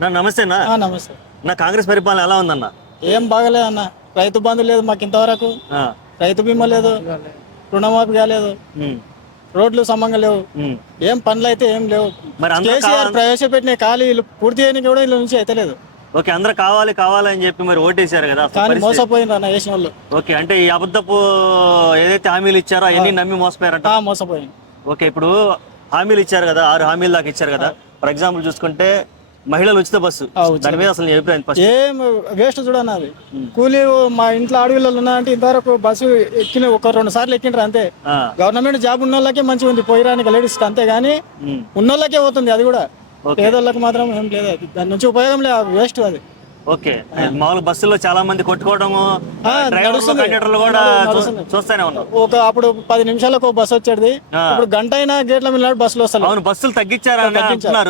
నమస్తే అన్న. నమస్తే. కాంగ్రెస్ పరిపాలన ఎలా ఉందన్న? ఏం బాగలేదు అన్న. రైతు బంధు లేదు మాకు ఇంతవరకు, రైతు బీమా లేదు, రుణమాఫీ కాలేదు, రోడ్లు సమంగా లేవు, ఏం పనులు అయితే ఏం లేవు. కేసీఆర్ ప్రవేశపెట్టిన ఖాళీలు పూర్తి చేయడానికి కూడా ఇళ్ళ నుంచి అయితే లేదు. ఓకే, అందరూ కావాలి కావాలని చెప్పి మరి ఓటేశారు కదా, కానీ మోసపోయినారు అన్న వేసిన వాళ్ళు. ఓకే, అంటే ఈ అబద్ధపు ఏదైతే హామీలు ఇచ్చారో అవన్నీ నమ్మి మోసపోయారంట. మోసపోయింది. ఓకే, ఇప్పుడు హామీలు ఇచ్చారు కదా, 6 హామీలు దాకా ఇచ్చారు కదా. ఫర్ ఎగ్జాంపుల్ చూసుకుంటే మహిళలు ఉచిత బస్సు, దాని మీద అసలు ఏం వేస్ట్ చూడన్న. అది కూలీ మా ఇంట్లో ఆడవిళ్ళు ఉన్నాయంటే ఇంతవరకు బస్సు ఎక్కిన 1-2 సార్లు ఎక్కిండ్రు అంతే. గవర్నమెంట్ జాబ్ ఉన్న వాళ్ళకే మంచిగా ఉంది పోయిరానికి లేడీస్ అంతే, గానీ ఉన్నోళ్ళకే పోతుంది. అది కూడా పేదోళ్ళకి మాత్రం ఏం లేదు. అది దాని నుంచి ఉపయోగం లేదు, వేస్ట్ అది. ఓకే, మామూలు బస్సుల్లో చాలా మంది కొట్టుకోవడము, కండక్టర్లు కూడా చూస్తూనే ఉన్నారు. అప్పుడు 10 నిమిషాలకు ఒక బస్సు వచ్చేది, ఇప్పుడు గంట అయినా గేట్ల మీద బస్సులు వస్తాయి. అవును, బస్సులు తగ్గించారు,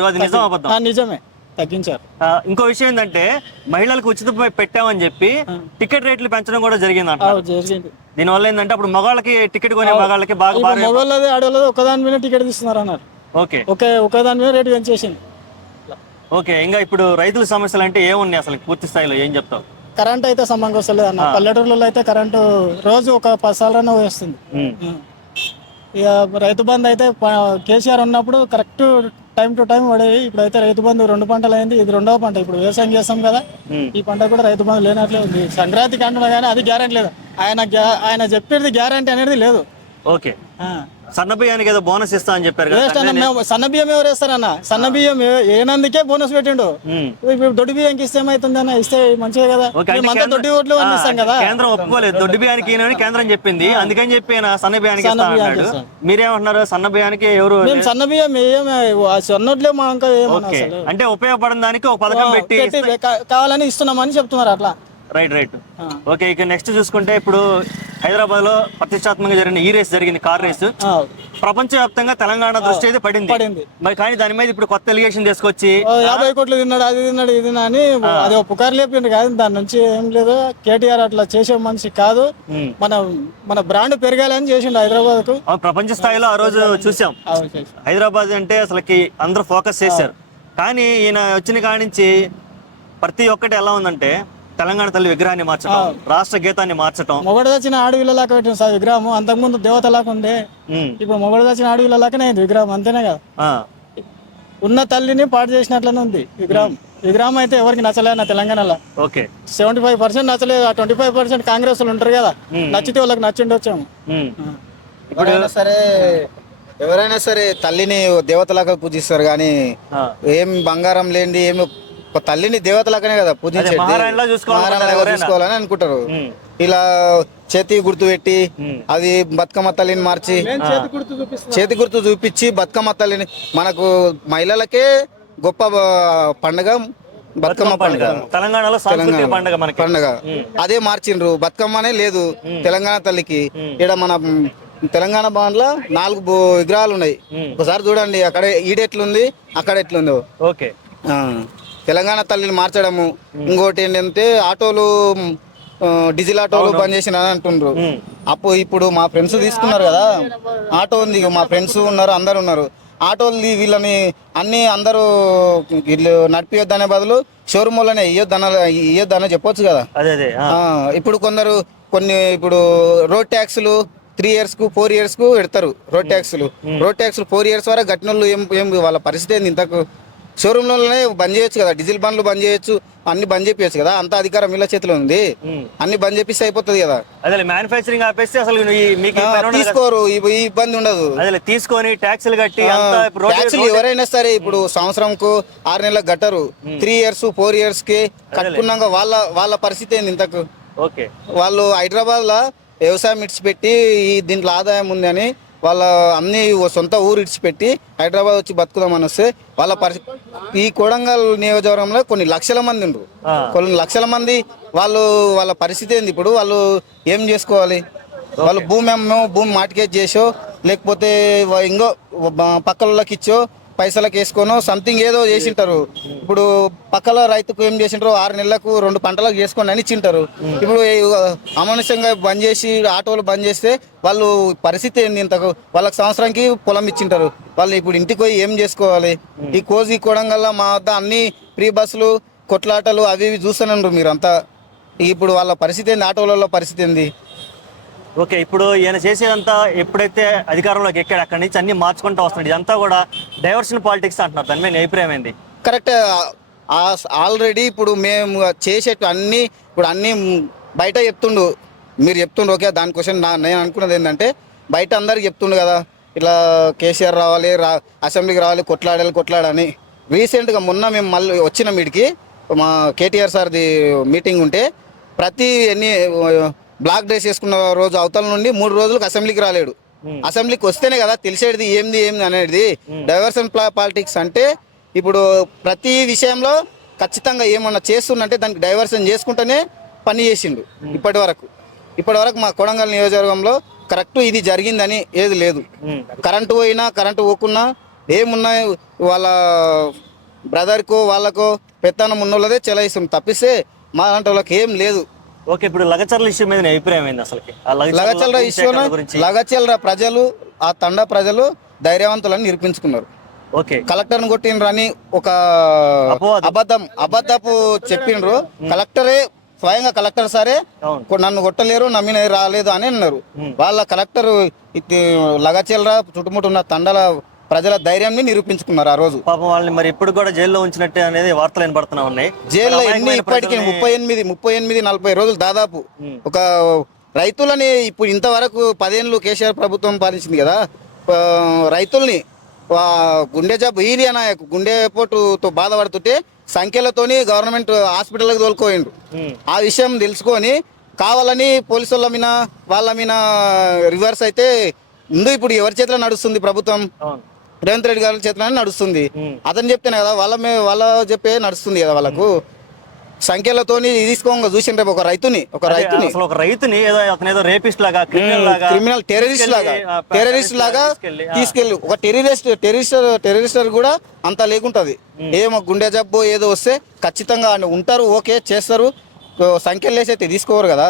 అది నిజం అబద్ధం? నిజమే, తగ్గించారు. ఇంకో విషయం ఏంటంటే మహిళలకు ఉచిత పెట్టామని చెప్పి టికెట్ రేట్లు పెంచడం కూడా జరిగింది. దీని వల్ల ఏంటంటే అప్పుడు మగవాళ్ళకి టికెట్ కొనే మగవాళ్ళకి బాగా మగవాళ్ళది ఆడవాళ్ళది ఒకదాని మీద టికెట్ తీస్తున్నారు అన్నారు. ఓకే, ఒకదాని మీద రేటు పెంచేసింది. ఓకే, ఇంకా ఇప్పుడు రైతుల సమస్యలు అంటే ఏమున్నాయి అసలు పూర్తి స్థాయిలో ఏం చెప్తావు? కరెంట్ అయితే సమంగా వస్తలేదు అన్న. పల్లెటూరులో అయితే కరెంటు రోజు ఒక 10 సార్లు వస్తుంది. ఇక రైతు బంధు అయితే కేసీఆర్ ఉన్నప్పుడు కరెక్ట్ టైం టు టైం పడేవి. ఇప్పుడైతే రైతు బంధు 2 పంటలు అయింది, ఇది 2వ పంట. ఇప్పుడు వ్యవసాయం చేస్తాం కదా, ఈ పంట కూడా రైతు బంధు లేనట్లే ఉంది. సంక్రాంతికి అంటున్నా కానీ అది గ్యారంటీ లేదు. ఆయన చెప్పేది గ్యారంటీ అనేది లేదు. ఓకే, సన్న బియ్యానికి ఏదో బోనస్ ఇస్తా అని చెప్పారు కదా. సన్న బియ్యం ఎవరు వేస్తారన్న? సన్న బియ్యం ఏనందుకే బోనస్ పెట్టిండు. ఇప్పుడు దొడ్డి బియ్యంకి ఇస్తే ఏమైతుంది అన్న? ఇస్తే మంచిదే కదా, దొడ్డి ఓట్లు అందిస్తాం కదా. కేంద్రం ఒప్పుకోలేదు దొడ్డి బియ్యానికి కేంద్రం చెప్పింది, అందుకని చెప్పి సన్న బియ్యానికి మీరేమంటున్నారు? సన్న బియ్యానికి ఎవరు? సన్న బియ్యం సన్నట్లే మా ఇంకా అంటే ఉపయోగపడిన దానికి ఒక పథకం పెట్టి కావాలని ఇస్తున్నామని చెప్తున్నారు అట్లా. రైట్. ఓకే, ఇక నెక్స్ట్ చూసుకుంటే ఇప్పుడు హైదరాబాద్ లో ప్రతిష్టాత్మకంగా జరిగిన ఈ రేస్ జరిగింది, కార్ రేసు. ప్రపంచవ్యాప్తంగా తెలంగాణ దృష్టి అయితే పడింది మరి, కానీ దాని మీద ఇప్పుడు కొత్త ఎలిగేషన్ తీసుకొచ్చి 50 కోట్లు తిన్నాడు, అది తిన్నాడు, ఇది అని అది పుకారు లేపిండు. కాదు, దాని నుంచి ఏం లేదు. కేటీఆర్ అట్లా చేసే మనిషి కాదు. మన బ్రాండ్ పెరగాలని చేసిండు హైదరాబాద్ కు. ప్రపంచ స్థాయిలో ఆ రోజు చూసాం. హైదరాబాద్ అంటే అసలుకి అందరూ ఫోకస్ చేశారు. కానీ ఈయన వచ్చిన కాడి నుంచి ప్రతి ఒక్కటి ఎలా ఉందంటే తెలంగాణ తల్లి విగ్రహాన్ని మార్చడం, రాష్ట్ర గీతాన్ని మార్చడం. మొగడు వచ్చిన ఆడవిల్లలాగా పెట్టిన సార్ విగ్రహం. అంతకుముందు దేవతలాగా ఉంది, ఇప్పుడు మొగడు వచ్చిన ఆడవిల్లలాగానే విగ్రహం, అంతేనే కదా. ఉన్న తల్లిని పాటు చేసినట్లనే ఉంది విగ్రహం అయితే ఎవరికి నచ్చలేదు నా తెలంగాణలో. 75% నచ్చలేదు. 25% కాంగ్రెస్ వాళ్ళు ఉంటారు కదా, నచ్చితే వాళ్ళకి నచ్చిండొచ్చాము. ఎవరైనా సరే తల్లిని దేవతలాగా పూజిస్తారు, కానీ ఏం బంగారం లేనిది ఏమి తల్లిని దేవతలాగానే కదా పూజించేది, చూసుకోవాలని అనుకుంటారు. ఇలా చేతి గుర్తు పెట్టి అది బతుకమ్మ తల్లిని మార్చి చేతి గుర్తు చూపించి బతుకమ్మ తల్లిని, మనకు మహిళలకే గొప్ప పండుగ బతుకమ్మ పండుగ, తెలంగాణలో పండుగ అదే మార్చిండ్రు. బతుకమ్మనే లేదు తెలంగాణ తల్లికి. ఇక్కడ మన తెలంగాణ భవన్ లో 4 విగ్రహాలు ఉన్నాయి. ఒకసారి చూడండి, అక్కడ ఈడెట్లుంది, అక్కడ ఎట్లుందో. ఓకే, తెలంగాణ తల్లిని మార్చడము. ఇంకోటి ఏంటంటే ఆటోలు, డీజిల్ ఆటోలు బంద్ చేసిన అంటుండ్రు. ఇప్పుడు మా ఫ్రెండ్స్ తీసుకున్నారు కదా, ఆటో ఉంది, మా ఫ్రెండ్స్ ఉన్నారు, అందరు ఉన్నారు. ఆటోలు వీళ్ళని అందరూ వీళ్ళు నడిపియొద్దనే బదులు షోరూమ్ వల్లనే ఇయ్యొద్దనే చెప్పొచ్చు కదా. ఇప్పుడు ఇప్పుడు రోడ్ ట్యాక్సులు 3 years కు 4 years కు పెడతారు. రోడ్ ట్యాక్సులు 4 years వరకు గట్టినోళ్ళు ఏం వాళ్ళ పరిస్థితి ఏంది? ఇంతకు షోరూమ్లోనే బంద్ చేయొచ్చు కదా, డీజిల్ బండ్లు బంద్ చేయొచ్చు, అన్ని బంద్ చేపించచ్చు కదా. అంత అధికారం వీళ్ళ చేతిలో ఉంది, అన్ని బంద్ చేపిస్తే అయిపోతుంది కదా. మ్యానుఫ్యాక్చరింగ్ ఆపేస్తే అసలు తీసుకోరు, ఈ ఇబ్బంది ఉండదు. తీసుకొని ట్యాక్సులు కట్టి ట్యాక్సులు ఎవరైనా సరే ఇప్పుడు సంవత్సరంకు 6 నెలలకు కట్టరు. 3 years 4 years కి కట్టుకున్నాక వాళ్ళ పరిస్థితి ఏంది? ఇంతకు వాళ్ళు హైదరాబాద్ లో వ్యవసాయం ఇడిచిపెట్టి దీంట్లో ఆదాయం ఉంది అని వాళ్ళ అన్ని సొంత ఊరు ఇడిచిపెట్టి హైదరాబాద్ వచ్చి బతుకుదామని వస్తే వాళ్ళ ఈ కొడంగల్ నియోజకవర్గంలో కొన్ని లక్షల మంది ఉండరు. కొన్ని లక్షల మంది వాళ్ళ పరిస్థితి ఏంది? ఇప్పుడు వాళ్ళు ఏం చేసుకోవాలి? వాళ్ళు భూమి మార్టిగేజ్ చేసో లేకపోతే ఇంకో పక్కలకి ఇచ్చో పైసలకు వేసుకోనో సంథింగ్ ఏదో చేసింటారు. ఇప్పుడు పక్కల రైతుకు ఏం చేసింటారు, 6 నెలలకు 2 పంటలకు చేసుకోండి అని ఇచ్చింటారు. ఇప్పుడు అమానుషంగా బంద్ చేసి ఆటోలు బంద్ చేస్తే వాళ్ళు పరిస్థితి ఏంది? ఇంతకు వాళ్ళకి సంవత్సరానికి పొలం ఇచ్చింటారు, వాళ్ళు ఇప్పుడు ఇంటికి పోయి ఏం చేసుకోవాలి? ఈ కోసి కొడంగల్లా మా వద్ద అన్ని ఫ్రీ బస్సులు కొట్లాటలు అవి ఇవి చూస్తున్నారు మీరంతా. ఇప్పుడు వాళ్ళ పరిస్థితి ఏంది? ఆటోలలో పరిస్థితి ఏంది? ఓకే, ఇప్పుడు ఈయన చేసేదంతా ఎప్పుడైతే అధికారంలోకి ఎక్కాడు అక్కడి నుంచి అన్ని మార్చుకుంటూ వస్తున్నాడు. ఇదంతా కూడా డైవర్షన్ పాలిటిక్స్ అంటున్నారు. దాని మీద నీ అభిప్రాయం ఏంది? కరెక్ట్. ఆల్రెడీ ఇప్పుడు మేము చేసేట్టు అన్నీ ఇప్పుడు అన్నీ బయట చెప్తుండు, మీరు చెప్తుండ్రు. ఓకే, దాని క్వశ్చన్ నేను అనుకున్నది ఏంటంటే బయట అందరికి చెప్తుండు కదా ఇట్లా కేసీఆర్ రావాలి, అసెంబ్లీకి రావాలి, కొట్లాడని. రీసెంట్గా మొన్న మేము మళ్ళీ వచ్చిన మీడికి మా కేటీఆర్ సార్ది మీటింగ్ ఉంటే ప్రతి బ్లాక్ డ్రెస్ చేసుకున్న రోజు అవతల నుండి 3 రోజులకు అసెంబ్లీకి రాలేడు. అసెంబ్లీకి వస్తేనే కదా తెలిసేది ఏంది అనేది. డైవర్షన్ పాలిటిక్స్ అంటే ఇప్పుడు ప్రతి విషయంలో ఖచ్చితంగా ఏమన్నా చేస్తుందంటే దానికి డైవర్షన్ చేసుకుంటూనే పని చేసిండు ఇప్పటి వరకు మా కొడంగల్ నియోజకవర్గంలో కరెక్ట్ ఇది జరిగిందని ఏది లేదు. కరెంటు పోయినా కరెంటు పోకున్నా ఏమున్నా వాళ్ళ బ్రదర్కో వాళ్ళకో పెత్తనం ఉన్నోళ్ళదే చెలాయిస్తుంది తప్పిస్తే మా లాంటి వాళ్ళకి ఏం లేదు. ఓకే, ఇప్పుడు లగచర్ల ఇష్యూ మీద నీ అభిప్రాయం ఏంది? అసలు లగచర్ల ఇష్యూలో లగచర్ల ప్రజలు ఆ తండా ప్రజలు ధైర్యవంతులని నిరూపించుకున్నారు. ఓకే, కలెక్టర్ని కొట్టిండ్రు అని ఒక అబద్ధపు చెప్పిండ్రు. కలెక్టరే స్వయంగా కలెక్టర్ సరే నన్ను కొట్టలేరు, నమ్మిన రాలేదు అని అన్నారు. వాళ్ళ కలెక్టర్ లగచర్ల చుట్టుముట్టు ఉన్న తండాల ప్రజల ధైర్యాన్ని నిరూపించుకున్నారు ఆ రోజు. పాపం వాళ్ళని మరి ఇప్పుడు కూడా జైల్లో ఉంచినట్టే అనేది వార్తలు వినపడుతూ ఉన్నాయి. జైల్లో ఇప్పటికీ 38-40 రోజులు దాదాపు. ఒక రైతులని ఇప్పుడు ఇంతవరకు 10 ఏళ్ళు కేసీఆర్ ప్రభుత్వం పాలించింది కదా, రైతుల్ని గుండె జబ్బు ఈరియా నాయకు గుండెపోటుతో బాధపడుతుంటే సంఖ్యలతోని గవర్నమెంట్ హాస్పిటల్కి తోలుకోయిండు. ఆ విషయం తెలుసుకొని కావాలని పోలీసు వాళ్ళ మీద రివర్స్ అయితే ముందు ఇప్పుడు ఎవరి చేతిలో నడుస్తుంది ప్రభుత్వం? రేవంత్ రెడ్డి గారి చేతిలోనే నడుస్తుంది. అతను చెప్తేనే కదా వాళ్ళ చెప్పే నడుస్తుంది కదా. వాళ్ళకు సంఖ్యలతోని తీసుకోగా చూసిండ్రే ఒక రైతుని ఏదో రేపిస్ట్ లాగా క్రిమినల్ టెర్రరిస్ట్ లాగా తీసుకెళ్ళి ఒక టెర్రరిస్టర్ కూడా అంత లేకుంటది. ఏమో గుండె జబ్బు ఏదో వస్తే ఖచ్చితంగా ఉంటారు, ఓకే చేస్తారు. సంఖ్యలు వేసి అయితే తీసుకోరు కదా.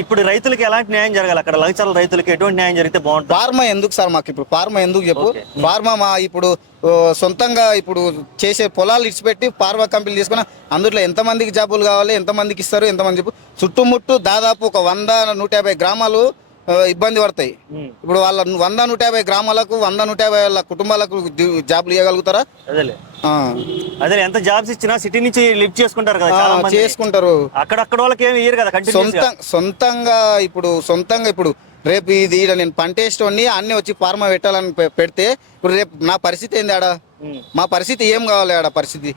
ఇప్పుడు రైతులకి ఎలాంటి న్యాయం జరగాలి? అక్కడ లగచర్ల రైతులకి ఎటువంటి న్యాయం జరిగితే బాగుంటుంది? ఫార్మా ఎందుకు సార్ మాకు ఇప్పుడు? ఫార్మా ఎందుకు చెప్పు? ఫార్మా మా ఇప్పుడు సొంతంగా ఇప్పుడు చేసే పొలాలు ఇచ్చిపెట్టి ఫార్మా కంపెనీలు తీసుకుని అందులో ఎంతమందికి జాబులు కావాలి, ఎంతమందికి ఇస్తారు, ఎంతమంది చెప్పు. చుట్టుముట్టు దాదాపు ఒక 100-150 గ్రామాలు ఇబ్బంది పడతాయి. ఇప్పుడు వాళ్ళ 100-150 గ్రామాలకు 100-150 కుటుంబాలకు జాబులు ఇవ్వగలుగుతారా? అదే ఎంత జాబ్స్ ఇచ్చినా సిటీ నుంచి లిఫ్ట్ చేసుకుంటారు కదా, చేసుకుంటారు. అక్కడ వాళ్ళకి ఏమి ఇయ్యరు కదా. సొంతంగా ఇప్పుడు రేపు ఇది నేను పంటేస్టోని అన్ని వచ్చి ఫార్మా పెట్టాలని పెడితే ఇప్పుడు రేపు నా పరిస్థితి ఏంది? ఆడ మా పరిస్థితి ఏం కావాలి? ఆడ పరిస్థితి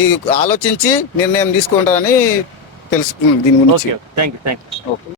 ఈ ఆలోచించి నిర్ణయం తీసుకుంటారని తెలుసుకున్నాను దీని గురించి.